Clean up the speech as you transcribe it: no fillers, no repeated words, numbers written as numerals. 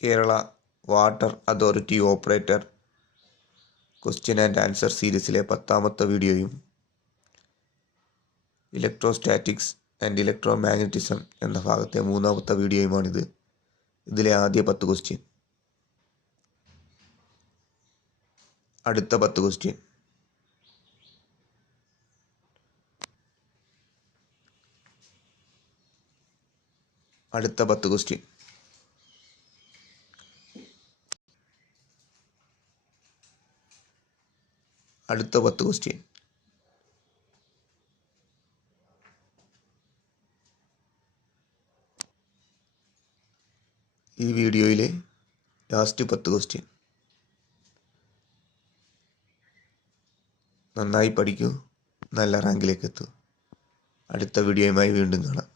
Kerala water authority operator question and answer സീരീസിലെ 10ാമത്തെ വീഡിയോയും electrostatics and electro magnetism എന്ന ഭാഗത്തെ 3ാമത്തെ വീഡിയോയുമാണിത്. ഇതിലെ ആദ്യ 10 ക്വസ്റ്റ്യൻ. അടുത്ത 10 ക്വസ്റ്റ്യൻ. അടുത്ത 10 ക്വസ്റ്റ്യൻ. അടുത്ത 10 ക്വസ്റ്റ്യൻ. ഈ വീഡിയോയിലെ ലാസ്റ്റ് 10 ക്വസ്റ്റ്യൻ. നന്നായി പഠിക്കൂ, നല്ല റാങ്കിലേക്ക് എത്തൂ. അടുത്ത വീഡിയോയുമായി വീണ്ടും കാണാം.